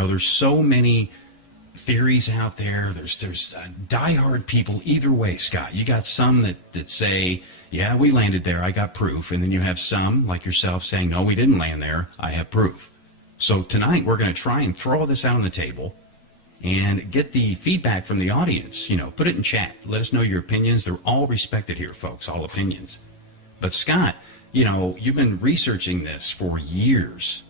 know, there's so many theories out there. There's diehard people either way, Scott. You got some that say, yeah, we landed there, I got proof. And then you have some, like yourself, saying, no, we didn't land there, I have proof. So tonight we're going to try and throw all this out on the table and get the feedback from the audience. You know, put it in chat. Let us know your opinions. They're all respected here, folks, all opinions. But Scott, you know, you've been researching this for years.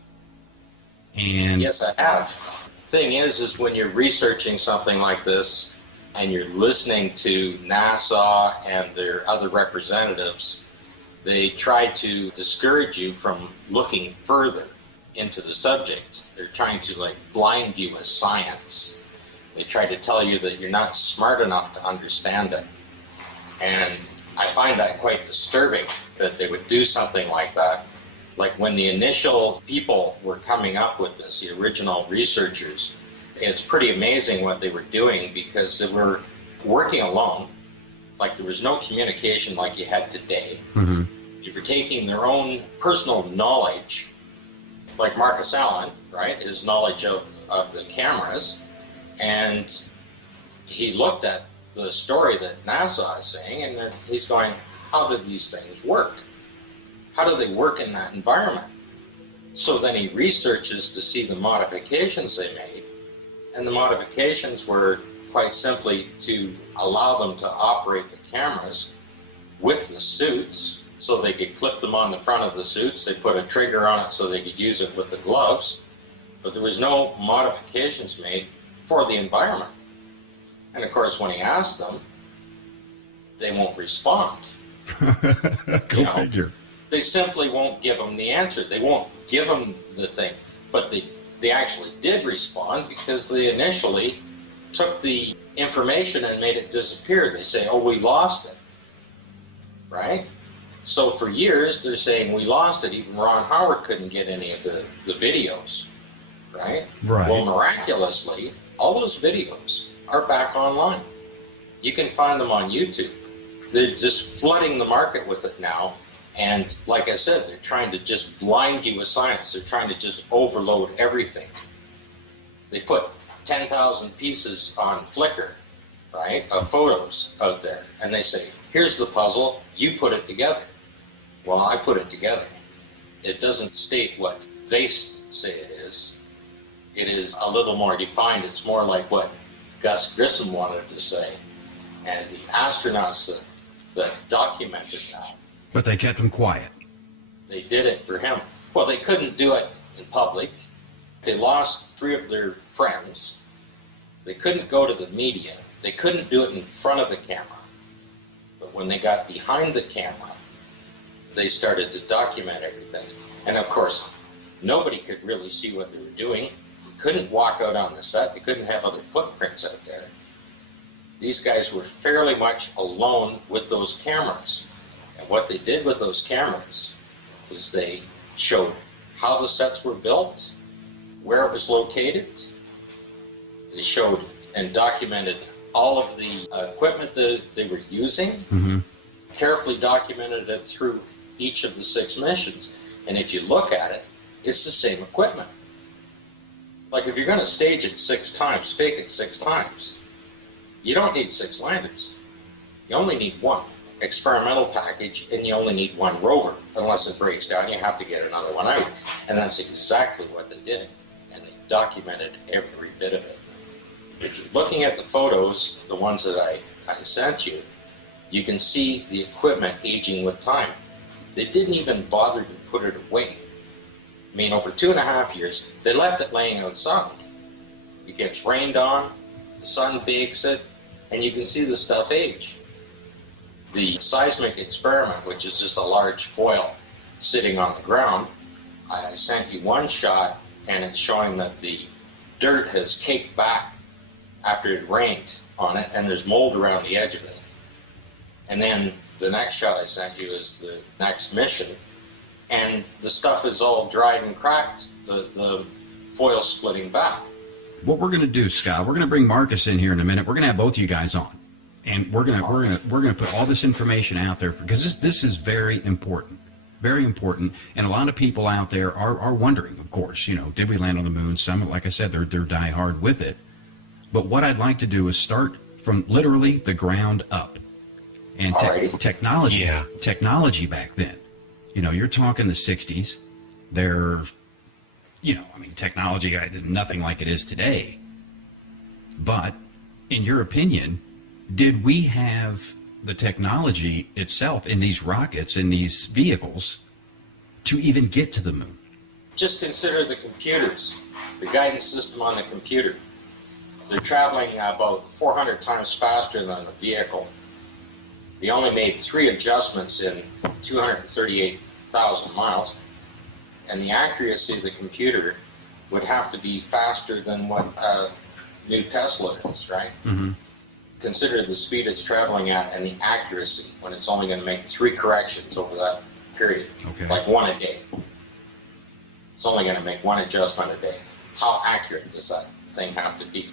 And yes, I have. Thing is when you're researching something like this and you're listening to NASA and their other representatives, they try to discourage you from looking further into the subject. They're trying to like blind you with science. They try to tell you that you're not smart enough to understand it. And I find that quite disturbing that they would do something like that. Like when the initial people were coming up with this, the original researchers, it's pretty amazing what they were doing because they were working alone. Like there was no communication like you had today. Mm-hmm. You were taking their own personal knowledge, like Marcus Allen, right, his knowledge of the cameras, and he looked at the story that NASA is saying, and then he's going, how did these things work? How do they work in that environment? So then he researches to see the modifications they made, and the modifications were quite simply to allow them to operate the cameras with the suits, so they could clip them on the front of the suits. They put a trigger on it so they could use it with the gloves, but there was no modifications made for the environment. And of course, when he asked them, they won't respond. Go figure. They simply won't give them the answer. They won't give them the thing. But they actually did respond because they initially took the information and made it disappear. They say, oh, we lost it, right? So for years, they're saying we lost it. Even Ron Howard couldn't get any of the videos, right? Right. Well, miraculously, all those videos are back online. You can find them on YouTube. They're just flooding the market with it now. And like I said, they're trying to just blind you with science. They're trying to just overload everything. They put 10,000 pieces on Flickr, right, of photos out there. And they say, here's the puzzle, you put it together. Well, I put it together. It doesn't state what they say it is. It is a little more defined. It's more like what Gus Grissom wanted to say. And the astronauts that documented that. But they kept him quiet. They did it for him. Well, they couldn't do it in public. They lost 3 of their friends. They couldn't go to the media. They couldn't do it in front of the camera. But when they got behind the camera, they started to document everything. And of course, nobody could really see what they were doing. They couldn't walk out on the set. They couldn't have other footprints out there. These guys were fairly much alone with those cameras. And what they did with those cameras is they showed how the sets were built, where it was located. They showed and documented all of the equipment that they were using, carefully documented it through each of the 6 missions. And if you look at it, it's the same equipment. Like if you're going to stage it 6 times, fake it 6 times, you don't need 6 landers. You only need 1 experimental package, and you only need 1 rover. Unless it breaks down, you have to get another one out. And that's exactly what they did. And they documented every bit of it. If you're looking at the photos, the ones that I sent you, you can see the equipment aging with time. They didn't even bother to put it away. I mean, over 2.5 years, they left it laying outside. It gets rained on, the sun bakes it, and you can see the stuff age. The seismic experiment, which is just a large foil sitting on the ground, I sent you 1 shot, and it's showing that the dirt has caked back after it rained on it, and there's mold around the edge of it. And then the next shot I sent you is the next mission, and the stuff is all dried and cracked, the foil splitting back. What we're going to do, Scott, we're going to bring Marcus in here in a minute. We're going to have both of you guys on, and we're going to put all this information out there because this is very important. Very important. And a lot of people out there are wondering, of course, did we land on the moon? Some, like I said, they're die hard with it. But what I'd like to do is start from literally the ground up. And technology back then, you're talking the 60s. Technology, nothing like it is today. But in your opinion, did we have the technology itself in these rockets, in these vehicles, to even get to the moon? Just consider the computers, the guidance system on the computer. They're traveling about 400 times faster than the vehicle. We only made 3 adjustments in 238,000 miles, and the accuracy of the computer would have to be faster than what a new Tesla is, right? Mm-hmm. Consider the speed it's traveling at and the accuracy when it's only going to make 3 corrections over that period, like 1 a day. It's only going to make 1 adjustment a day. How accurate does that thing have to be?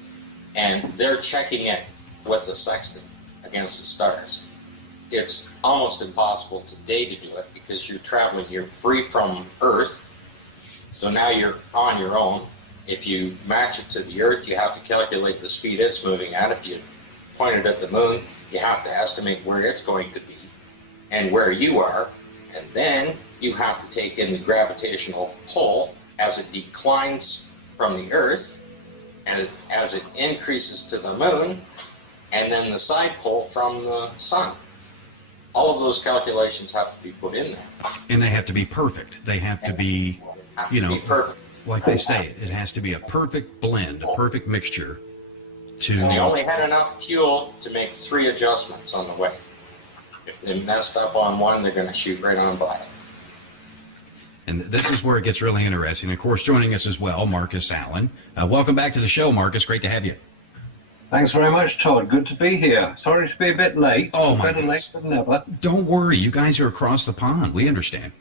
And they're checking it with a sextant against the stars. It's almost impossible today to do it because you're free from Earth, so now you're on your own. If you match it to the Earth, you have to calculate the speed it's moving at. If you point it at the moon, you have to estimate where it's going to be and where you are, and then you have to take in the gravitational pull as it declines from the Earth, and as it increases to the moon, and then the side pull from the sun. All of those calculations have to be put in there. And they have to be perfect. They have to be, perfect. Like they say, it has to be a perfect blend, a perfect mixture. And they only had enough fuel to make 3 adjustments on the way. If they messed up on one, they're going to shoot right on by it. And this is where it gets really interesting. Of course, joining us as well, Marcus Allen. Welcome back to the show, Marcus. Great to have you. Thanks very much, Todd. Good to be here. Sorry to be a bit late. Oh, my Better late than never. Don't worry. You guys are across the pond. We understand.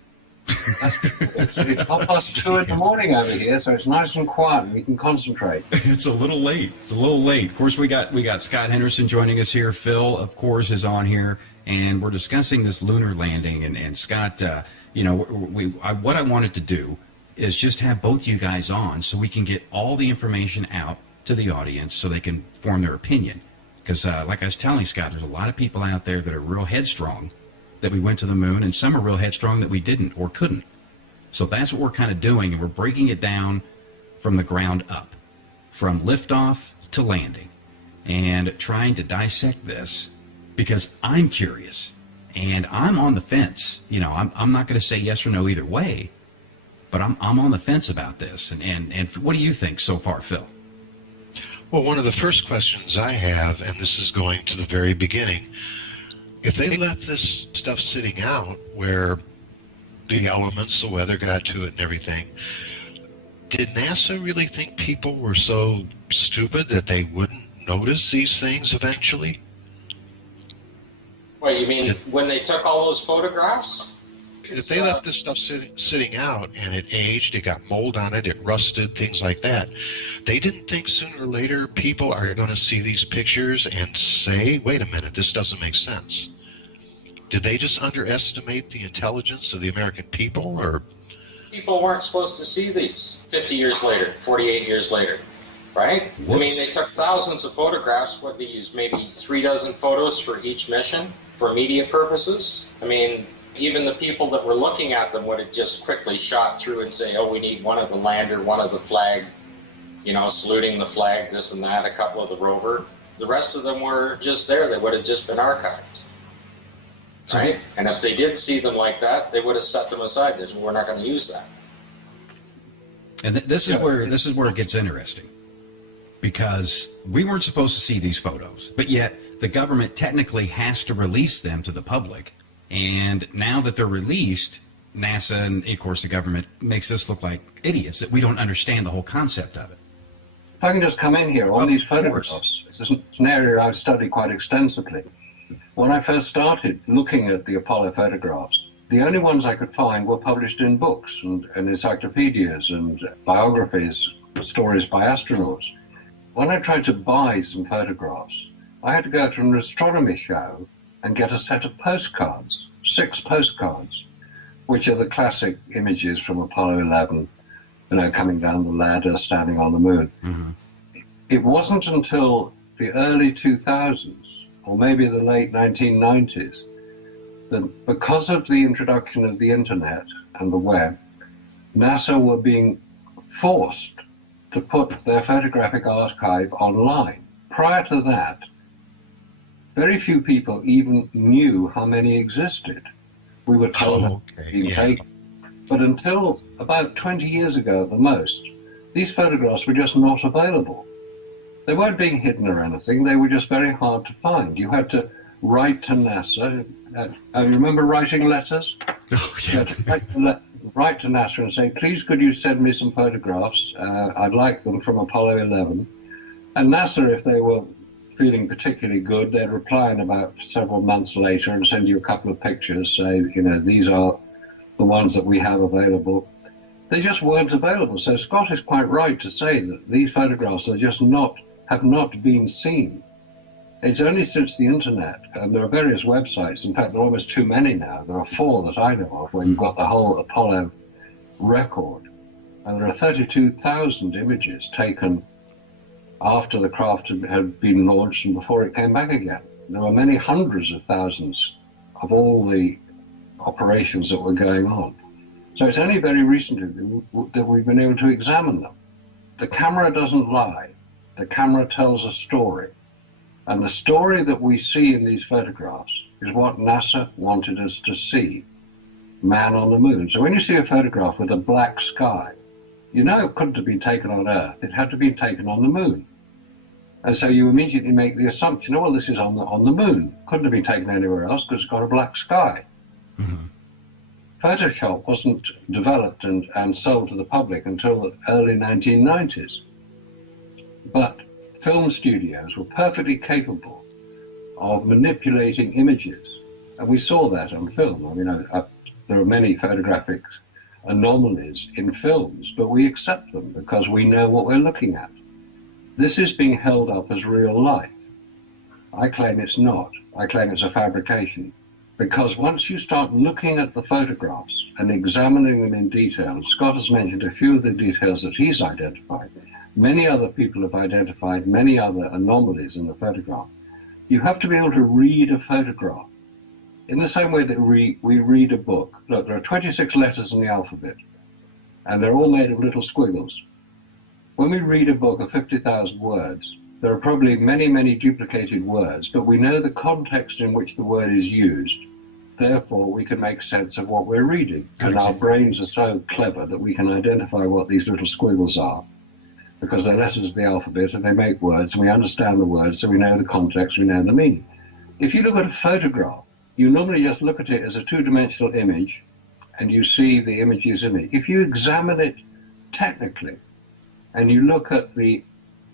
It's 2:30 in the morning over here, so it's nice and quiet and we can concentrate. It's a little late. Of course, we got Scott Henderson joining us here. Phil, of course, is on here, and we're discussing this lunar landing. And Scott, what I wanted to do is just have both you guys on so we can get all the information out to the audience so they can form their opinion. Because like I was telling Scott, there's a lot of people out there that are real headstrong that we went to the moon, and some are real headstrong that we didn't or couldn't. So that's what we're kind of doing, and we're breaking it down from the ground up, from liftoff to landing, and trying to dissect this because I'm curious and I'm on the fence. I'm not going to say yes or no either way, but I'm on the fence about this. And what do you think so far, Phil? Well, one of the first questions I have, and this is going to the very beginning, if they left this stuff sitting out where the elements, the weather got to it and everything, did NASA really think people were so stupid that they wouldn't notice these things eventually? What, you mean when they took all those photographs? If they left this stuff sitting out and it aged, it got mold on it, it rusted, things like that, they didn't think sooner or later people are going to see these pictures and say, wait a minute, this doesn't make sense. Did they just underestimate the intelligence of the American people, or? People weren't supposed to see these 50 years later, 48 years later, right? Whoops. I mean, they took thousands of photographs. What, they used maybe 3 dozen photos for each mission for media purposes? I mean, even the people that were looking at them would have just quickly shot through and say, oh, we need one of the lander, one of the flag, saluting the flag, this and that, a couple of the rover. The rest of them were just there. They would have just been archived. Right? And if they did see them like that, they would have set them aside. We're not going to use that. And this is where it gets interesting, because we weren't supposed to see these photos, but yet the government technically has to release them to the public. And now that they're released, NASA and, of course, the government makes us look like idiots that we don't understand the whole concept of it. If I can just come in here on these photographs, this is an area I've studied quite extensively. When I first started looking at the Apollo photographs, the only ones I could find were published in books and encyclopedias and biographies, stories by astronauts. When I tried to buy some photographs, I had to go to an astronomy show and get a set of postcards, 6 postcards. which are the classic images from Apollo 11, coming down the ladder, standing on the moon. Mm-hmm. It wasn't until the early 2000s, or maybe the late 1990s, that because of the introduction of the internet and the web, NASA were being forced to put their photographic archive online. Prior to that, very few people even knew how many existed. We were told taken. But until about 20 years ago at the most, these photographs were just not available. They weren't being hidden or anything, they were just very hard to find. You had to write to NASA. You remember writing letters? Oh, yeah. You had to write to NASA and say, please could you send me some photographs? I'd like them from Apollo 11. And NASA, if they were feeling particularly good, they'd reply in about several months later and send you a couple of pictures, say, these are the ones that we have available. They just weren't available. So Scott is quite right to say that these photographs are just have not been seen. It's only since the internet, and there are various websites, in fact there are almost too many now, there are 4 that I know of, where you've got the whole Apollo record, and there are 32,000 images taken after the craft had been launched and before it came back again. There were many hundreds of thousands of all the operations that were going on. So it's only very recently that we've been able to examine them. The camera doesn't lie. The camera tells a story. And the story that we see in these photographs is what NASA wanted us to see. Man on the moon. So when you see a photograph with a black sky, you know it couldn't have been taken on Earth. It had to be taken on the moon. And so you immediately make the assumption, well, this is on the moon. Couldn't have been taken anywhere else because it's got a black sky. Mm-hmm. Photoshop wasn't developed and sold to the public until the early 1990s. But film studios were perfectly capable of manipulating images. And we saw that on film. I mean, there are many photographic anomalies in films, but we accept them because we know what we're looking at. This is being held up as real life. I claim it's not. I claim it's a fabrication. Because once you start looking at the photographs and examining them in detail, and Scott has mentioned a few of the details that he's identified, many other people have identified many other anomalies in the photograph. You have to be able to read a photograph in the same way that we read a book. Look, there are 26 letters in the alphabet, and they're all made of little squiggles. When we read a book of 50,000 words, there are probably many, many duplicated words, but we know the context in which the word is used. Therefore, we can make sense of what we're reading. And our brains are so clever that we can identify what these little squiggles are, because they're letters of the alphabet and they make words, and we understand the words, so we know the context, we know the meaning. If you look at a photograph, you normally just look at it as a two-dimensional image, and you see the images in it. If you examine it technically, and you look at the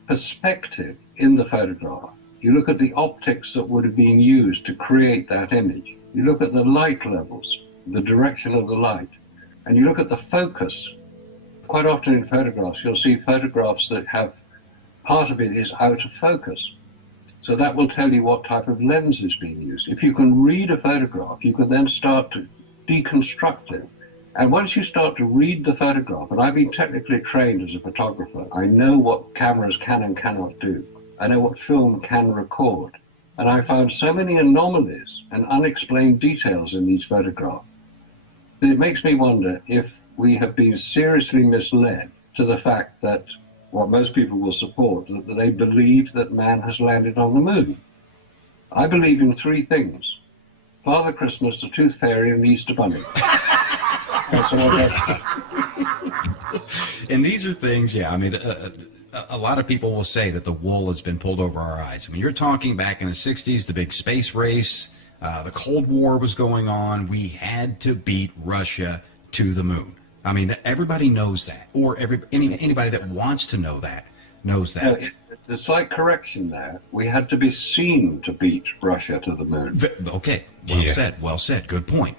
perspective in the photograph, you look at the optics that would have been used to create that image, you look at the light levels, the direction of the light, and you look at the focus. Quite often in photographs, you'll see photographs that have part of it is out of focus. So that will tell you what type of lens is being used. If you can read a photograph, you can then start to deconstruct it. And once you start to read the photograph, and I've been technically trained as a photographer, I know what cameras can and cannot do. I know what film can record. And I found so many anomalies and unexplained details in these photographs that it makes me wonder if we have been seriously misled to the fact that what most people will support, that they believe that man has landed on the moon. I believe in 3 things: Father Christmas, the Tooth Fairy, and the Easter Bunny. That's all And these are things, yeah, I mean, a lot of people will say that the wool has been pulled over our eyes. I mean, you're talking back in the 60s, the big space race, the Cold War was going on. We had to beat Russia to the moon. I mean, everybody knows that, or anybody that wants to know that knows that. The slight correction there, we had to be seen to beat Russia to the moon. Okay, well said, good point.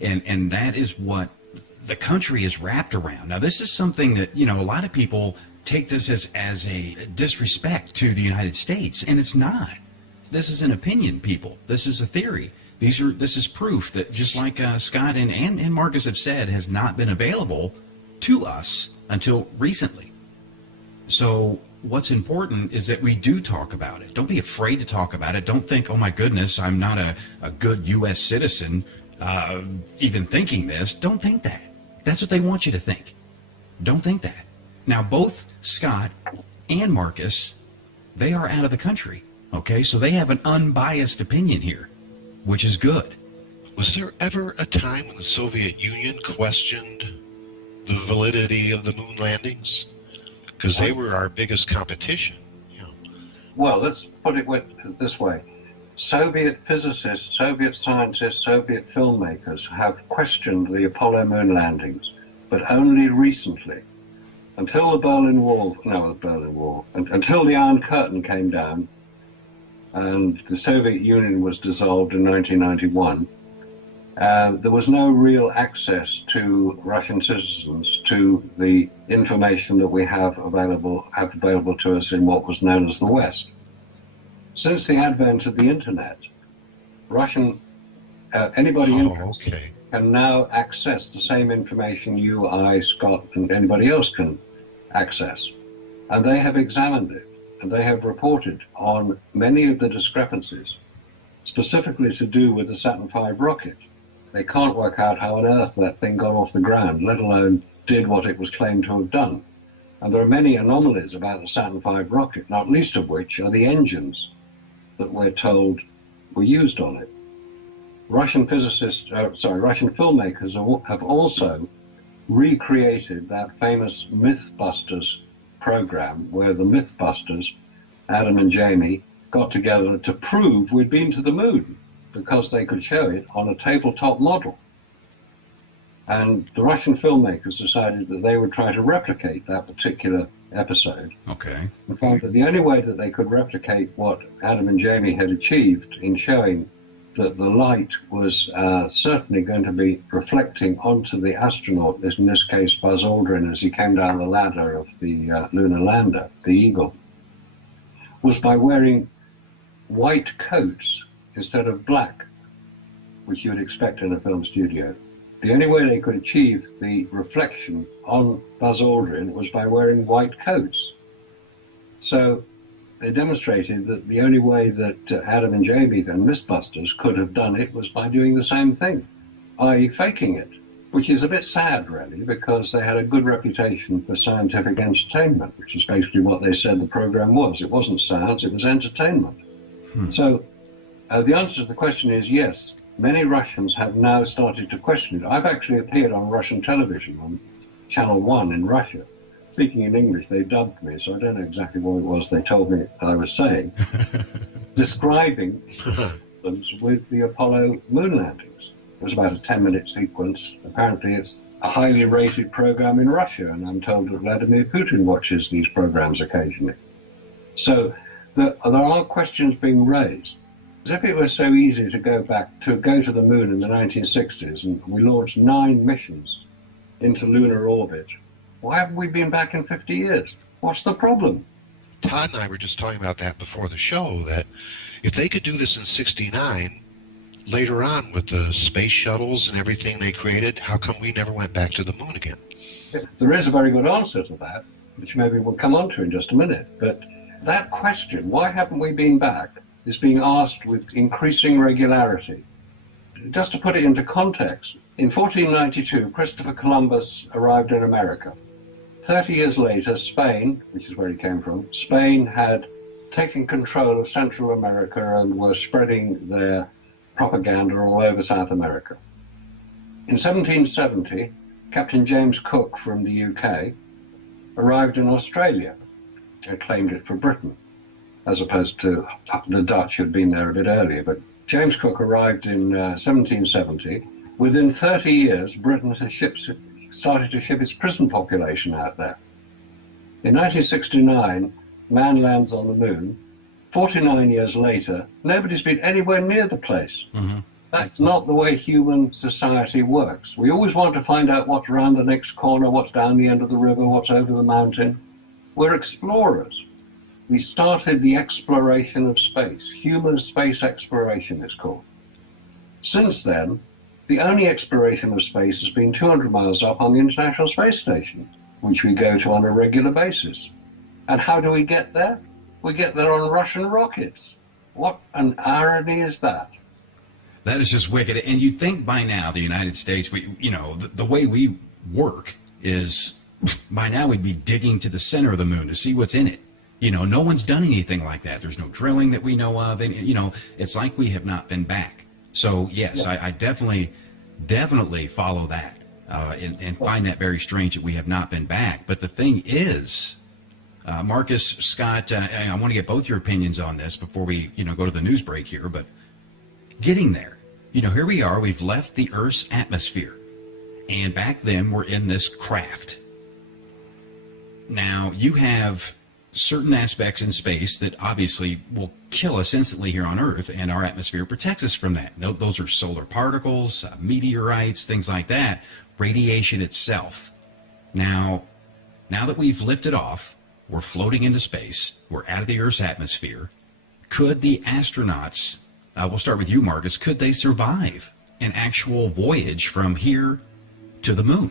And that is what the country is wrapped around. Now, this is something that, a lot of people take this as a disrespect to the United States, and it's not. This is an opinion, people. This is a theory This is proof that, just like Scott and Marcus have said, has not been available to us until recently. So what's important is that we do talk about it. Don't be afraid to talk about it. Don't think, oh my goodness, I'm not a good U.S. citizen even thinking this. Don't think that. That's what they want you to think. Don't think that. Now, both Scott and Marcus, they are out of the country. Okay, so they have an unbiased opinion here, which is good. Was there ever a time when the Soviet Union questioned the validity of the moon landings? Because they were our biggest competition. You know. Well, let's put it this way. Soviet physicists, Soviet scientists, Soviet filmmakers have questioned the Apollo moon landings, but only recently. Until until the Iron Curtain came down and the Soviet Union was dissolved in 1991, there was no real access to Russian citizens to the information that we have available to us in what was known as the West. Since the advent of the internet, anybody interested can now access the same information you, I, Scott, and anybody else can access. And they have examined it, and they have reported on many of the discrepancies, specifically to do with the Saturn V rocket. They can't work out how on earth that thing got off the ground, let alone did what it was claimed to have done. And there are many anomalies about the Saturn V rocket, not least of which are the engines that we're told were used on it. Russian filmmakers have also recreated that famous Mythbusters program where the Mythbusters, Adam and Jamie, got together to prove we'd been to the moon because they could show it on a tabletop model. And the Russian filmmakers decided that they would try to replicate that particular episode. Okay. And found that the only way that they could replicate what Adam and Jamie had achieved in showing that the light was certainly going to be reflecting onto the astronaut, in this case Buzz Aldrin, as he came down the ladder of the lunar lander, the Eagle, was by wearing white coats instead of black, which you would expect in a film studio. The only way they could achieve the reflection on Buzz Aldrin was by wearing white coats. So they demonstrated that the only way that Adam and Jamie and Mythbusters could have done it was by doing the same thing, i.e. faking it, which is a bit sad, really, because they had a good reputation for scientific entertainment, which is basically what they said the program was. It wasn't science, it was entertainment. So the answer to the question is yes. Many Russians have now started to question it. I've actually appeared on Russian television, on Channel 1 in Russia. Speaking in English, they dubbed me, so I don't know exactly what it was they told me I was saying, describing problems with the Apollo moon landings. It was about a 10-minute sequence. Apparently it's a highly rated program in Russia, and I'm told that Vladimir Putin watches these programs occasionally. So there are questions being raised. As if it was so easy to go to the moon in the 1960s, and we launched 9 missions into lunar orbit. Why haven't we been back in 50 years? What's the problem? Todd and I were just talking about that before the show, that if they could do this in 69, later on with the space shuttles and everything they created, how come we never went back to the moon again? There is a very good answer to that, which maybe we'll come on to in just a minute. But that question, why haven't we been back, is being asked with increasing regularity. Just to put it into context, in 1492, Christopher Columbus arrived in America. 30 years later, Spain, which is where he came from, Spain had taken control of Central America and were spreading their propaganda all over South America. In 1770, Captain James Cook from the UK arrived in Australia and claimed it for Britain, as opposed to the Dutch who had been there a bit earlier. But James Cook arrived in 1770. Within 30 years, Britain has started to ship its prison population out there. In 1969, man lands on the moon. 49 years later, nobody's been anywhere near the place. Mm-hmm. That's not the way human society works. We always want to find out what's around the next corner, what's down the end of the river, what's over the mountain. We're explorers. We started the exploration of space. Human space exploration, it's called. Since then, the only exploration of space has been 200 miles up on the International Space Station, which we go to on a regular basis. And how do we get there? We get there on Russian rockets. What an irony is that? That is just wicked. And you'd think by now the United States, the way we work is by now we'd be digging to the center of the moon to see what's in it. No one's done anything like that. There's no drilling that we know of. And, it's like we have not been back. So, yes, yeah. I definitely follow that and find that very strange that we have not been back. But the thing is, Marcus, Scott, I want to get both your opinions on this before we, go to the news break here. But getting there, here we are. We've left the Earth's atmosphere. And back then, we're in this craft. Now, you have certain aspects in space that obviously will kill us instantly here on Earth, and our atmosphere protects us from that. Those are solar particles, meteorites, things like that, radiation itself. Now that we've lifted off, we're floating into space, we're out of the Earth's atmosphere, could the astronauts, we'll start with you, Marcus, could they survive an actual voyage from here to the moon?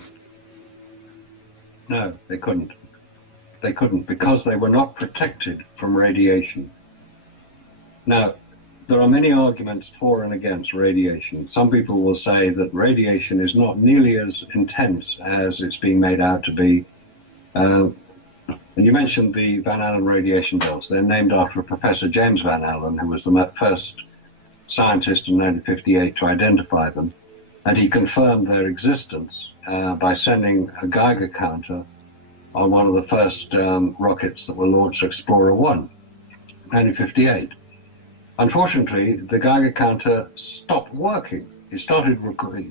No, they couldn't. They couldn't because they were not protected from radiation. Now, there are many arguments for and against radiation. Some people will say that radiation is not nearly as intense as it's being made out to be. And you mentioned the Van Allen radiation belts. They're named after Professor James Van Allen, who was the first scientist in 1958 to identify them. And he confirmed their existence by sending a Geiger counter on one of the first rockets that were launched, Explorer 1, 1958. Unfortunately, the Geiger counter stopped working. It started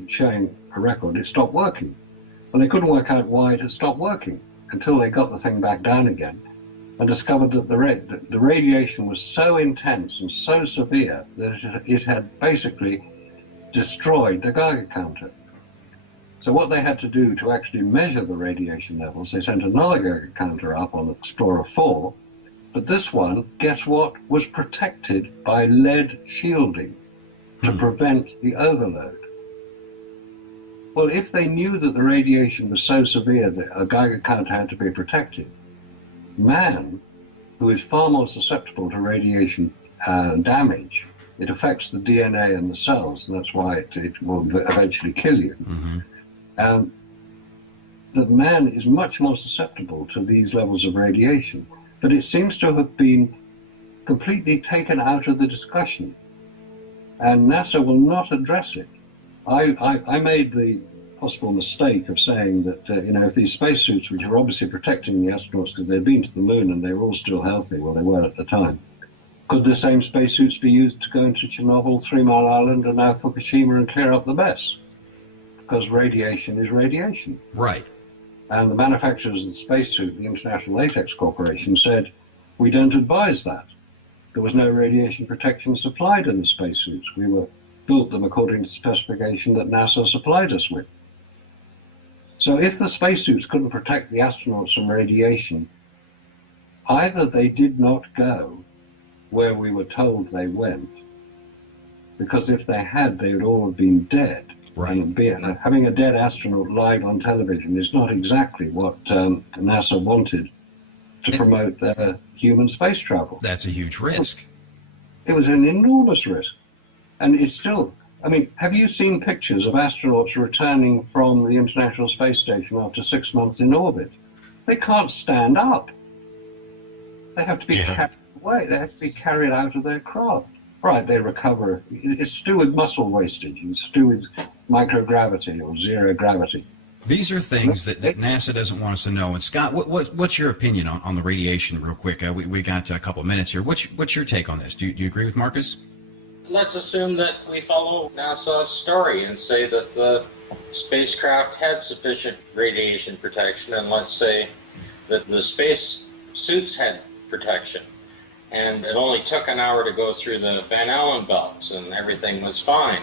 showing a record, it stopped working. And they couldn't work out why it had stopped working until they got the thing back down again and discovered that the radiation was so intense and so severe that it had basically destroyed the Geiger counter. So what they had to do to actually measure the radiation levels, they sent another Geiger counter up on Explorer 4, but this one, guess what, was protected by lead shielding to prevent the overload. Well, if they knew that the radiation was so severe that a Geiger counter had to be protected, man, who is far more susceptible to radiation damage, it affects the DNA and the cells, and that's why it will eventually kill you. Mm-hmm. That man is much more susceptible to these levels of radiation, but it seems to have been completely taken out of the discussion, and NASA will not address it. I made the possible mistake of saying that if these spacesuits, which are obviously protecting the astronauts because they've been to the moon and they were all still healthy, well, they were at the time, could the same spacesuits be used to go into Chernobyl, 3 Mile Island, and now Fukushima and clear up the mess? Because radiation is radiation. Right. And the manufacturers of the spacesuit, the International Latex Corporation, said, we don't advise that. There was no radiation protection supplied in the spacesuits. We built them according to the specification that NASA supplied us with. So if the spacesuits couldn't protect the astronauts from radiation, either they did not go where we were told they went, because if they had, they would all have been dead. Right. And having a dead astronaut live on television is not exactly what NASA wanted to promote human space travel. That's a huge risk. It was an enormous risk. And it's still, have you seen pictures of astronauts returning from the International Space Station after 6 months in orbit? They can't stand up. They have to be carried away. They have to be carried out of their craft. Right, they recover. It's to do with muscle wastage. It's to do with microgravity or zero gravity. These are things that NASA doesn't want us to know. And Scott, what's your opinion on the radiation, real quick? We got a couple of minutes here. What's your take on this? Do you agree with Marcus? Let's assume that we follow NASA's story and say that the spacecraft had sufficient radiation protection, and let's say that the space suits had protection. And it only took an hour to go through the Van Allen belts and everything was fine.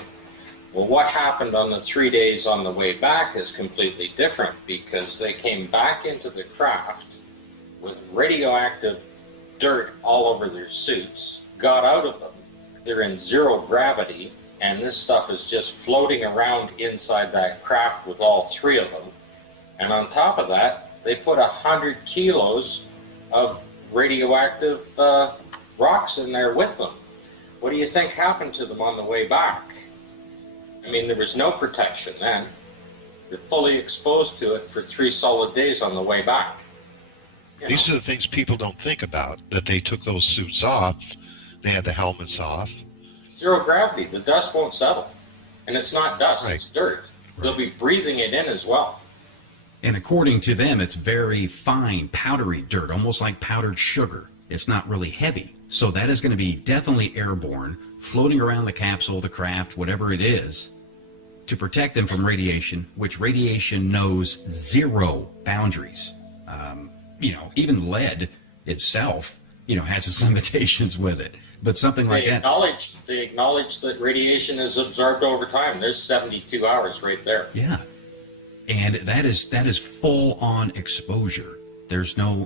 Well, what happened on the 3 days on the way back is completely different, because they came back into the craft with radioactive dirt all over their suits, got out of them. They're in zero gravity, and this stuff is just floating around inside that craft with all three of them. And on top of that, they put 100 kilos of radioactive rocks in there with them. What do you think happened to them on the way back? I mean, there was no protection then. They're fully exposed to it for 3 solid days on the way back. These are the things people don't think about, that they took those suits off, they had the helmets off. Zero gravity, the dust won't settle. And it's not dust, Right. it's dirt. They'll be breathing it in as well. And according to them, it's very fine, powdery dirt, almost like powdered sugar. It's not really heavy. So that is going to be definitely airborne, floating around the capsule, the craft, whatever it is, to protect them from radiation, which radiation knows zero boundaries. Even lead itself, has its limitations with it. But something like that. They acknowledge that radiation is absorbed over time. There's 72 hours right there. Yeah. And that is full on exposure. There's no,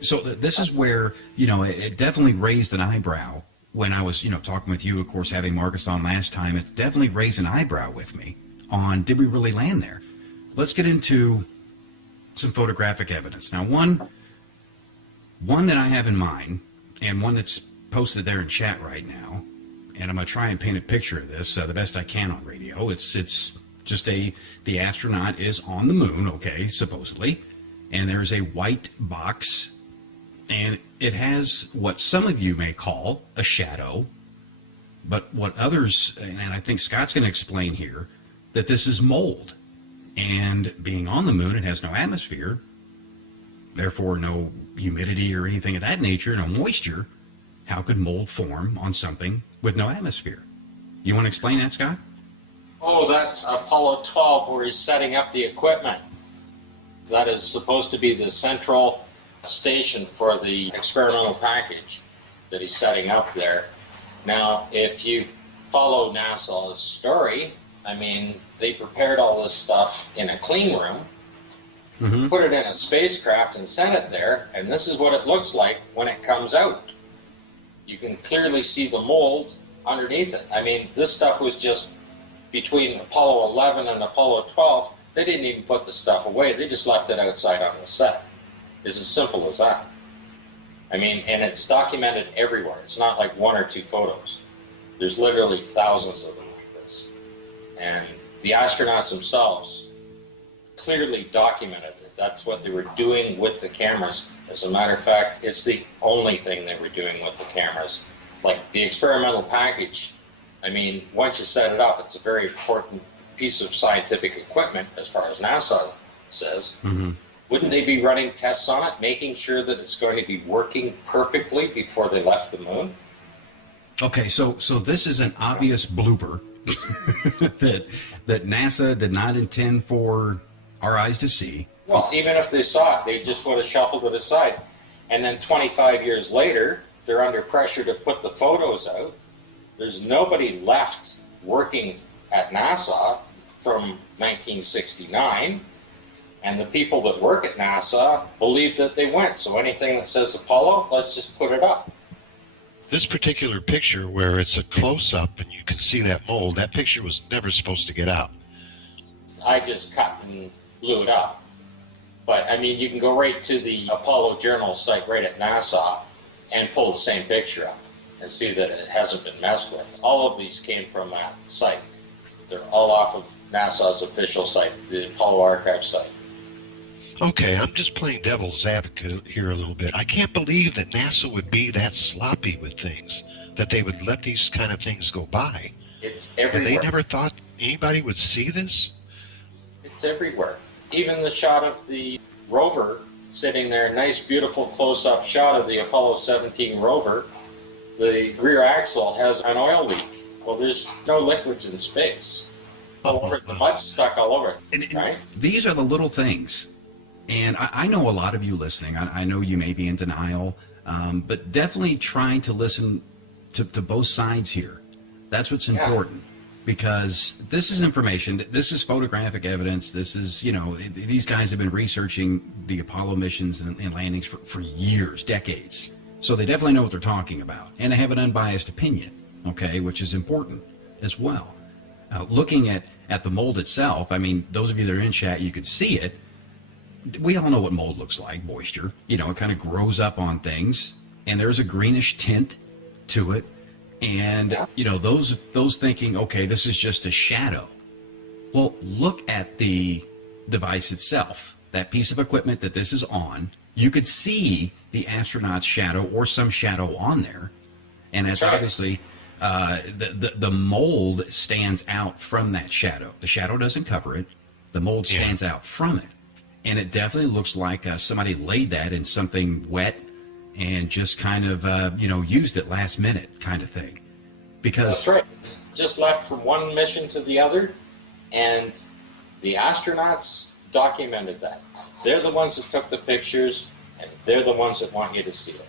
so this is where, it definitely raised an eyebrow when I was, talking with you, of course, having Marcus on last time. It definitely raised an eyebrow with me on, did we really land there? Let's get into some photographic evidence. Now, one that I have in mind, and one that's posted there in chat right now, and I'm going to try and paint a picture of this the best I can on radio. It's just the astronaut is on the moon, okay, supposedly, and there's a white box, and it has what some of you may call a shadow, but what others, and I think Scott's going to explain here, that this is mold. And being on the moon, it has no atmosphere, therefore no humidity or anything of that nature, no moisture. How could mold form on something with no atmosphere? You want to explain that, Scott? Oh, that's Apollo 12 where he's setting up the equipment. That is supposed to be the central station for the experimental package that he's setting up there. Now, if you follow NASA's story, they prepared all this stuff in a clean room, put it in a spacecraft and sent it there, and this is what it looks like when it comes out. You can clearly see the mold underneath it. This stuff was just between Apollo 11 and Apollo 12. They didn't even put the stuff away. They just left it outside on the set. It's as simple as that. And it's documented everywhere. It's not like 1 or 2 photos. There's literally thousands of them like this. And the astronauts themselves clearly documented it. That's what they were doing with the cameras. As a matter of fact, it's the only thing they were doing with the cameras. Like the experimental package, once you set it up, it's a very important piece of scientific equipment as far as NASA says. Wouldn't they be running tests on it, making sure that it's going to be working perfectly before they left the moon? Okay, so this is an obvious blooper that NASA did not intend for our eyes to see. Well, even if they saw it, they just would have shuffled it aside. And then 25 years later, they're under pressure to put the photos out. There's nobody left working at NASA from 1969. And the people that work at NASA believe that they went. So anything that says Apollo, let's just put it up. This particular picture where it's a close-up and you can see that mold, that picture was never supposed to get out. I just cut and blew it up. But, you can go right to the Apollo Journal site right at NASA and pull the same picture up and see that it hasn't been messed with. All of these came from that site. They're all off of NASA's official site, the Apollo Archive site. Okay, I'm just playing devil's advocate here a little bit. I can't believe that NASA would be that sloppy with things, that they would let these kind of things go by. It's everywhere. And they never thought anybody would see this? It's everywhere. Even the shot of the rover sitting there, nice, beautiful close-up shot of the Apollo 17 rover, the rear axle has an oil leak. Well, there's no liquids in space. The mud's stuck all over it, right? These are the little things. And I know a lot of you listening. I know you may be in denial, but definitely trying to listen to both sides here. That's what's important. Because this is information, this is photographic evidence, this is, these guys have been researching the Apollo missions and landings for years, decades. So they definitely know what they're talking about. And they have an unbiased opinion, okay, which is important. as well. Looking at the mold itself, I mean, those of you that are in chat, you could see it. We all know what mold looks like, moisture. You know, it kind of grows up on things, and there's a greenish tint to it. And, you know, those thinking, okay, this is just a shadow. Well, look at the device itself, that piece of equipment that this is on. You could see the astronaut's shadow or some shadow on there. And it's obviously, the mold stands out from that shadow. The shadow doesn't cover it. The mold stands out from it. And it definitely looks like somebody laid that in something wet and just kind of, you know, used it last minute kind of thing. Because that's right. Just left from one mission to the other, and the astronauts documented that. They're the ones that took the pictures, and they're the ones that want you to see it.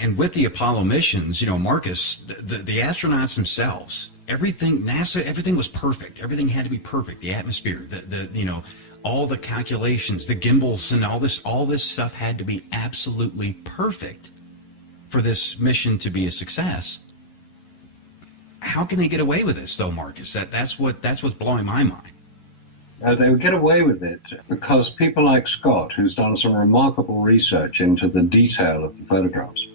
And with the Apollo missions, you know, Marcus, the astronauts themselves, NASA, everything was perfect. Everything had to be perfect. The atmosphere, the you know, all the calculations, the gimbals, and all this stuff had to be absolutely perfect for this mission to be a success. How can they get away with this, though, Marcus? That's what's blowing my mind. They would get away with it because people like Scott, who's done some remarkable research into the detail of the photographs,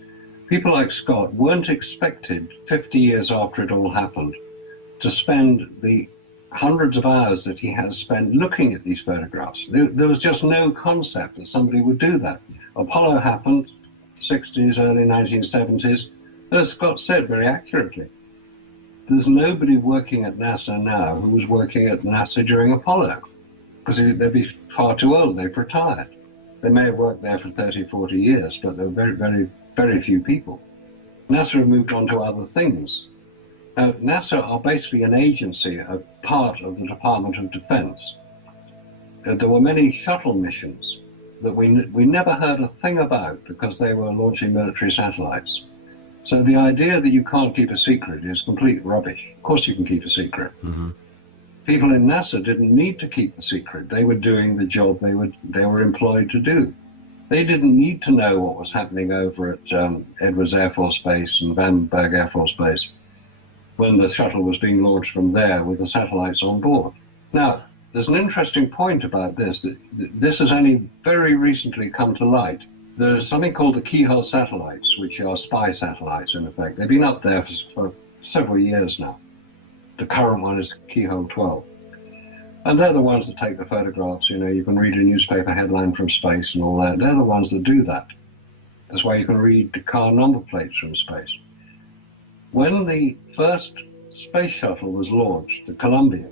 people like Scott weren't expected 50 years after it all happened to spend the hundreds of hours that he has spent looking at these photographs. There was just no concept that somebody would do that. Apollo happened, 60s, early 1970s. As Scott said very accurately, there's nobody working at NASA now who was working at NASA during Apollo, because they'd be far too old. They've retired. They may have worked there for 30, 40 years, but there were very, very, very few people. NASA have moved on to other things. Now, NASA are basically an agency, a part of the Department of Defense. There were many shuttle missions that we never heard a thing about because they were launching military satellites. So the idea that you can't keep a secret is complete rubbish. Of course you can keep a secret. Mm-hmm. People in NASA didn't need to keep the secret. They were doing the job they were employed to do. They didn't need to know what was happening over at Edwards Air Force Base and Vandenberg Air Force Base when the shuttle was being launched from there with the satellites on board. Now, there's an interesting point about this. This has only very recently come to light. There's something called the Keyhole Satellites, which are spy satellites, in effect. They've been up there for several years now. The current one is Keyhole 12. And they're the ones that take the photographs. You know, you can read a newspaper headline from space and all that. They're the ones that do that. That's why you can read the car number plates from space. When the first space shuttle was launched, the Columbia,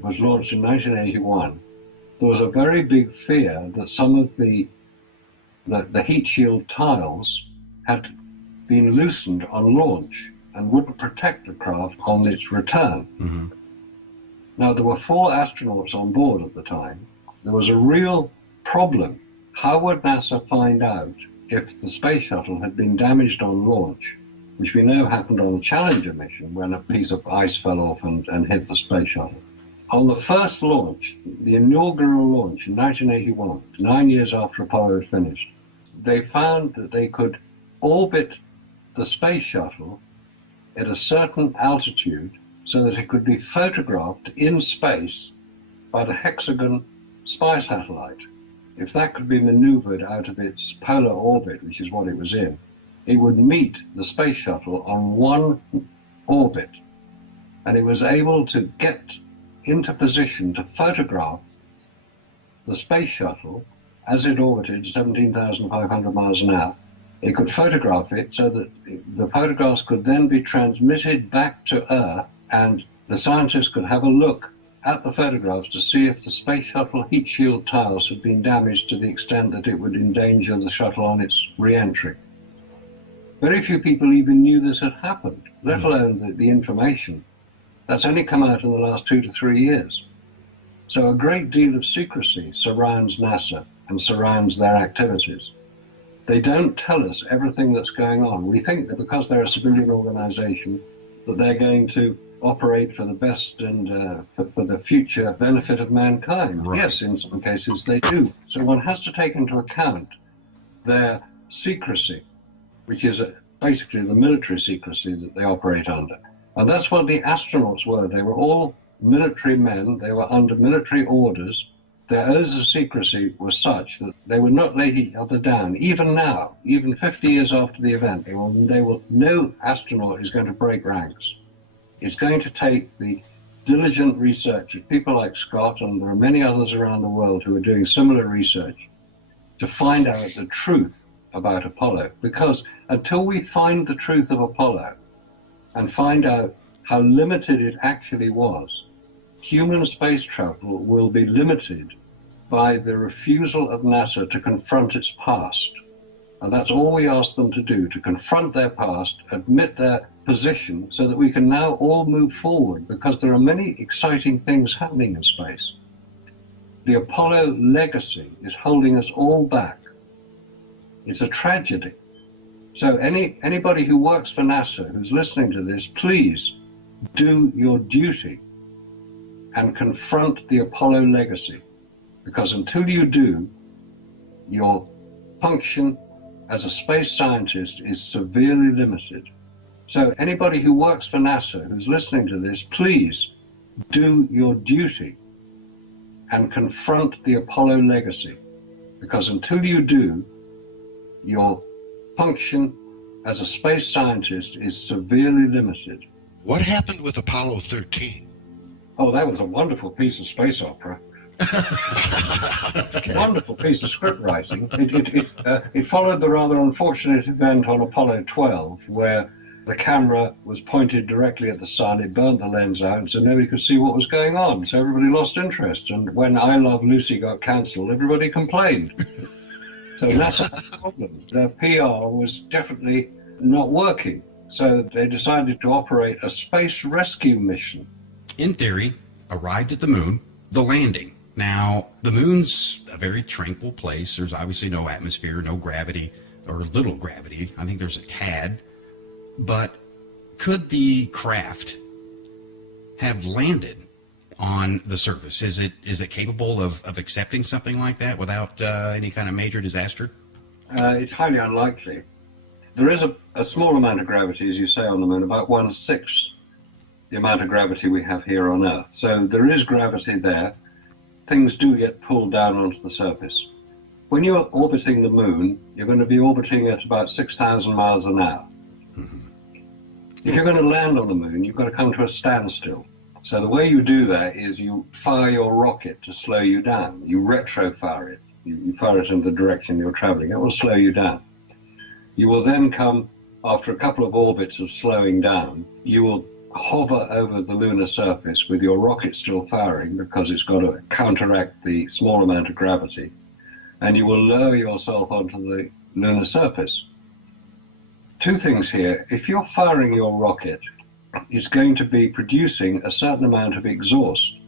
was launched in 1981, there was a very big fear that some of the heat shield tiles had been loosened on launch and wouldn't protect the craft on its return. Mm-hmm. Now, there were 4 astronauts on board at the time. There was a real problem. How would NASA find out if the space shuttle had been damaged on launch, which we know happened on the Challenger mission when a piece of ice fell off and hit the space shuttle? On the first launch, the inaugural launch in 1981, 9 years after Apollo had finished, they found that they could orbit the space shuttle at a certain altitude so that it could be photographed in space by the Hexagon spy satellite. If that could be maneuvered out of its polar orbit, which is what it was in, it would meet the space shuttle on one orbit, and it was able to get into position to photograph the space shuttle as it orbited 17,500 miles an hour. It could photograph it so that the photographs could then be transmitted back to Earth, and the scientists could have a look at the photographs to see if the space shuttle heat shield tiles had been damaged to the extent that it would endanger the shuttle on its re-entry. Very few people even knew this had happened, let alone the information. That's only come out in the last 2 to 3 years. So a great deal of secrecy surrounds NASA and surrounds their activities. They don't tell us everything that's going on. We think that because they're a civilian organization, that they're going to operate for the best and for the future benefit of mankind. Right. Yes, in some cases they do. So one has to take into account their secrecy, which is basically the military secrecy that they operate under. And that's what the astronauts were. They were all military men. They were under military orders. Their oaths of secrecy were such that they would not let each other down. Even now, even 50 years after the event, no astronaut is going to break ranks. It's going to take the diligent research of people like Scott, and there are many others around the world who are doing similar research, to find out the truth about Apollo. Because until we find the truth of Apollo and find out how limited it actually was, human space travel will be limited by the refusal of NASA to confront its past. And that's all we ask them to do, to confront their past, admit their position, so that we can now all move forward, because there are many exciting things happening in space. The Apollo legacy is holding us all back. It's a tragedy. So anybody who works for NASA who's listening to this, please do your duty and confront the Apollo legacy, because until you do, your function as a space scientist is severely limited. So anybody who works for NASA who's listening to this, please do your duty and confront the Apollo legacy, because until you do, your function as a space scientist is severely limited. What happened with Apollo 13? Oh, that was a wonderful piece of space opera. Okay. Wonderful piece of script writing. It followed the rather unfortunate event on Apollo 12, where the camera was pointed directly at the sun. It burned the lens out, so nobody could see what was going on. So everybody lost interest. And when I Love Lucy got cancelled, everybody complained. So that's a problem. Their PR was definitely not working. So they decided to operate a space rescue mission. In theory, arrived at the moon, the landing. Now, the moon's a very tranquil place. There's obviously no atmosphere, no gravity, or little gravity. I think there's a tad. But could the craft have landed on the surface? Is it capable of accepting something like that without any kind of major disaster? It's highly unlikely. There is a small amount of gravity, as you say, on the moon, about 1/6 the amount of gravity we have here on Earth. So there is gravity there. Things do get pulled down onto the surface. When you're orbiting the moon, you're going to be orbiting at about 6,000 miles an hour. If you're going to land on the moon, you've got to come to a standstill. So the way you do that is you fire your rocket to slow you down. You retro-fire it. You fire it in the direction you're traveling. It will slow you down. You will then come, after a couple of orbits of slowing down, you will hover over the lunar surface with your rocket still firing, because it's got to counteract the small amount of gravity, and you will lower yourself onto the lunar surface. Two things here. If you're firing your rocket, it's going to be producing a certain amount of exhaust,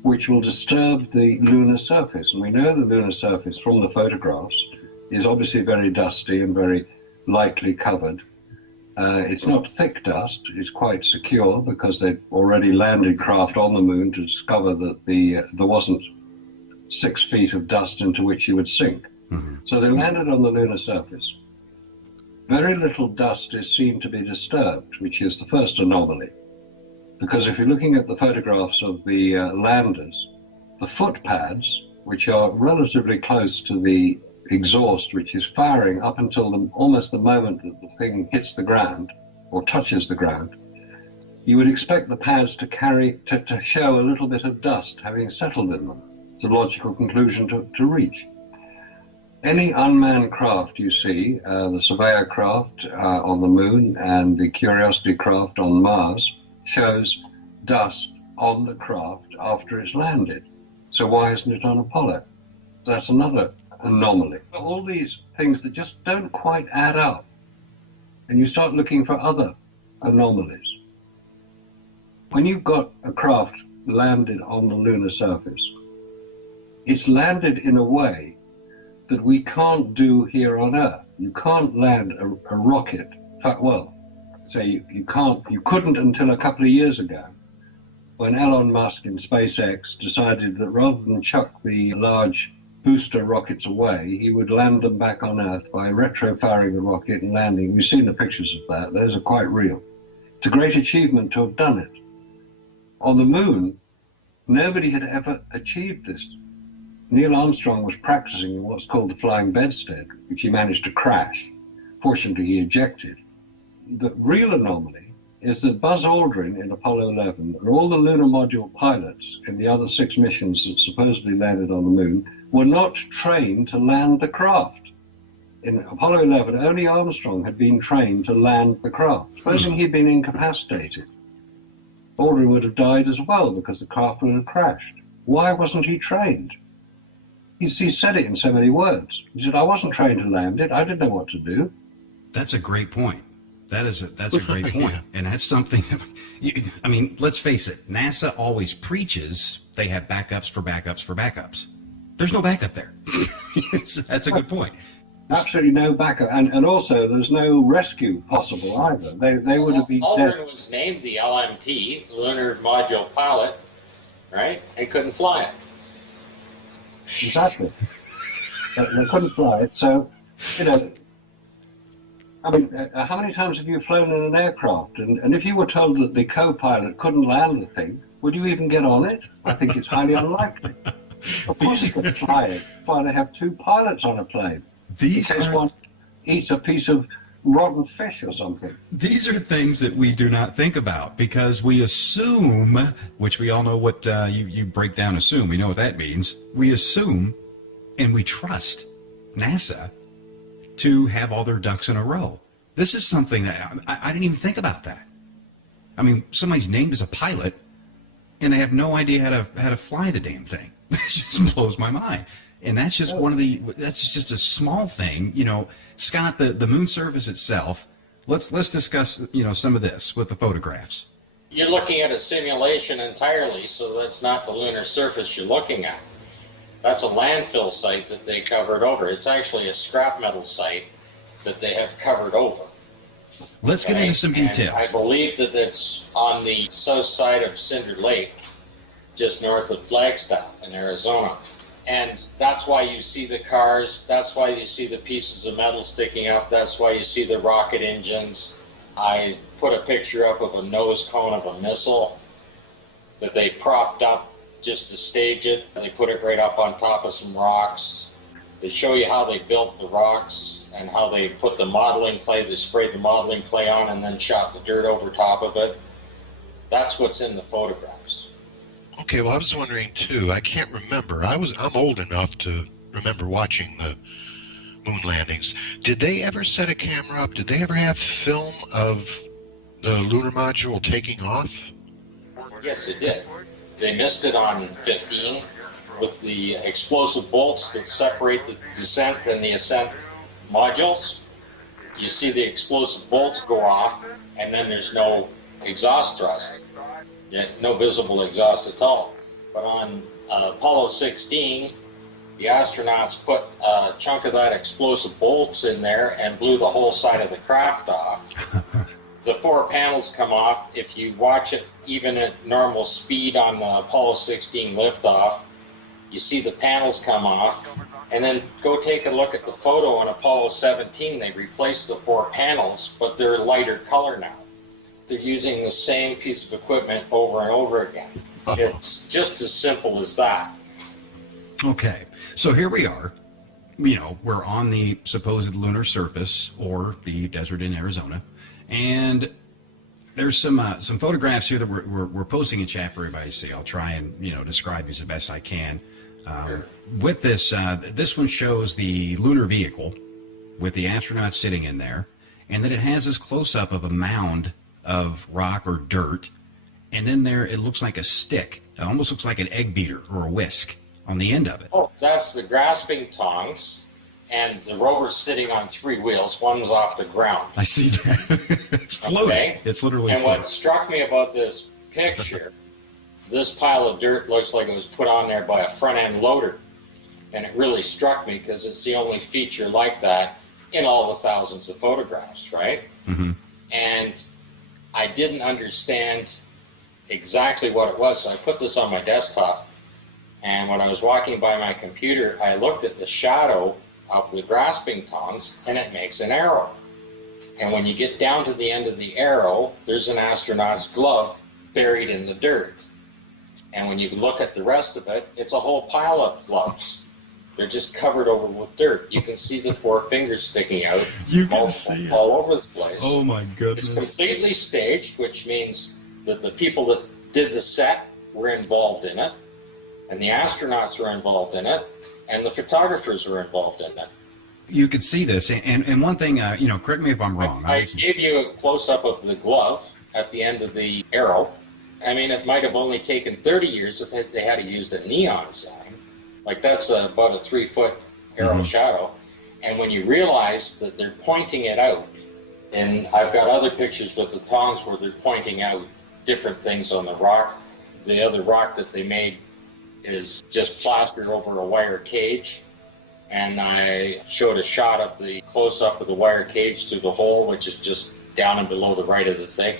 which will disturb the lunar surface. And we know the lunar surface from the photographs is obviously very dusty and very lightly covered. It's not thick dust, it's quite secure, because they've already landed craft on the moon to discover that there wasn't 6 feet of dust into which you would sink. Mm-hmm. So they landed on the lunar surface. Very little dust is seen to be disturbed, which is the first anomaly. Because if you're looking at the photographs of the landers, the foot pads, which are relatively close to the exhaust, which is firing up until almost the moment that the thing hits the ground or touches the ground, you would expect the pads to show a little bit of dust having settled in them. It's a logical conclusion to reach. Any unmanned craft you see, the Surveyor craft on the moon and the Curiosity craft on Mars, shows dust on the craft after it's landed. So why isn't it on Apollo? That's another anomaly. All these things that just don't quite add up, and you start looking for other anomalies. When you've got a craft landed on the lunar surface, it's landed in a way that we can't do here on Earth. You can't land a rocket. Well, say you couldn't until a couple of years ago, when Elon Musk in SpaceX decided that rather than chuck the large booster rockets away, he would land them back on Earth by retro-firing the rocket and landing. We've seen the pictures of that. Those are quite real. It's a great achievement to have done it. On the moon, nobody had ever achieved this. Neil Armstrong was practicing in what's called the flying bedstead, which he managed to crash. Fortunately, he ejected. The real anomaly is that Buzz Aldrin in Apollo 11 and all the lunar module pilots in the other 6 missions that supposedly landed on the moon were not trained to land the craft. In Apollo 11, only Armstrong had been trained to land the craft. Supposing he'd been incapacitated, Aldrin would have died as well because the craft would have crashed. Why wasn't he trained? He said it in so many words. He said, I wasn't trained to land it. I didn't know what to do. That's a great point. That's a great point. And that's something, I mean, let's face it, NASA always preaches they have backups for backups for backups. There's no backup there. That's a good point. Absolutely no backup. And also, there's no rescue possible either. They would have been dead. Aldrin was named the LMP, Lunar Module Pilot, right? He couldn't fly it. Exactly. They couldn't fly it. So, you know, I mean, how many times have you flown in an aircraft? And if you were told that the co-pilot couldn't land the thing, would you even get on it? I think it's highly unlikely. Of course you could fly it. Why they have 2 pilots on a plane? These in case one eats a piece of rotten fish or something. These are things that we do not think about because we assume, which we all know what you break down assume, we know what that means. We assume and we trust NASA to have all their ducks in a row. This is something that I didn't even think about that. I mean, somebody's named as a pilot and they have no idea how to fly the damn thing. It just blows my mind. And that's just that's just a small thing, you know. Scott, the moon surface itself, let's discuss, you know, some of this with the photographs. You're looking at a simulation entirely, so that's not the lunar surface you're looking at. That's a landfill site that they covered over. It's actually a scrap metal site that they have covered over. Let's get into some detail. And I believe that it's on the south side of Cinder Lake, just north of Flagstaff in Arizona. And that's why you see the cars, that's why you see the pieces of metal sticking up, that's why you see the rocket engines. I put a picture up of a nose cone of a missile that they propped up just to stage it. They put it right up on top of some rocks. They show you how they built the rocks and how they put the modeling clay, they sprayed the modeling clay on and then shot the dirt over top of it. That's what's in the photographs. Okay, well, I was wondering too. I can't remember. I'm old enough to remember watching the moon landings. Did they ever set a camera up? Did they ever have film of the lunar module taking off? Yes, it did. They missed it on 15 with the explosive bolts that separate the descent and the ascent modules. You see the explosive bolts go off, and then there's no exhaust thrust. No visible exhaust at all. But on Apollo 16, the astronauts put a chunk of that explosive bolts in there and blew the whole side of the craft off. The 4 panels come off. If you watch it even at normal speed on the Apollo 16 liftoff, you see the panels come off. And then go take a look at the photo on Apollo 17. They replaced the 4 panels, but they're lighter color now. They're using the same piece of equipment over and over again. It's just as simple as that. Okay, so here we are. You know, we're on the supposed lunar surface or the desert in Arizona, and there's some photographs here that we're posting in chat for everybody to see. I'll try and, you know, describe these the best I can. With this, this one shows the lunar vehicle with the astronauts sitting in there, and then it has this close-up of a mound of rock or dirt, and then there it looks like a stick. It almost looks like an egg beater or a whisk on the end of it. Oh, that's the grasping tongs, and the rover's sitting on 3 wheels. One's off the ground. I see that. It's floating. Okay? It's literally and floating. What struck me about this picture, this pile of dirt looks like it was put on there by a front-end loader, and it really struck me because it's the only feature like that in all the thousands of photographs, right? Mm-hmm. And I didn't understand exactly what it was, so I put this on my desktop, and when I was walking by my computer, I looked at the shadow of the grasping tongs, and it makes an arrow. And when you get down to the end of the arrow, there's an astronaut's glove buried in the dirt. And when you look at the rest of it, it's a whole pile of gloves. They're just covered over with dirt. You can see the 4 fingers sticking out all over the place. Oh my goodness. It's completely staged, which means that the people that did the set were involved in it, and the astronauts were involved in it, and the photographers were involved in it. You could see this, and one thing, correct me if I'm wrong. I gave you a close-up of the glove at the end of the arrow. I mean, it might have only taken 30 years if they had used a neon sign. Like, that's about a 3-foot arrow shadow. And when you realize that they're pointing it out, and I've got other pictures with the tongs where they're pointing out different things on the rock. The other rock that they made is just plastered over a wire cage. And I showed a shot of the close-up of the wire cage through the hole, which is just down and below the right of the thing.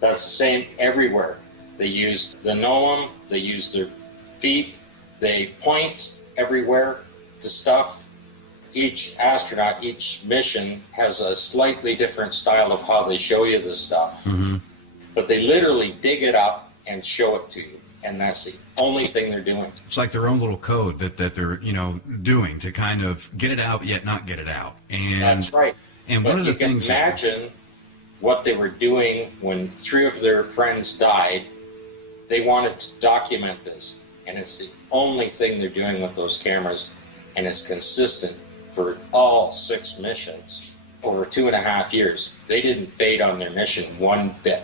That's the same everywhere. They use the gnome, they use their feet, they point everywhere to stuff. Each astronaut, each mission has a slightly different style of how they show you this stuff. But they literally dig it up and show it to you. And that's the only thing they're doing. It's like their own little code that they're, doing to kind of get it out yet not get it out. And that's right. And but one of the you can things imagine what they were doing when 3 of their friends died. They wanted to document this, and it's the only thing they're doing with those cameras, and it's consistent for all 6 missions over 2.5 years. They didn't fade on their mission one bit.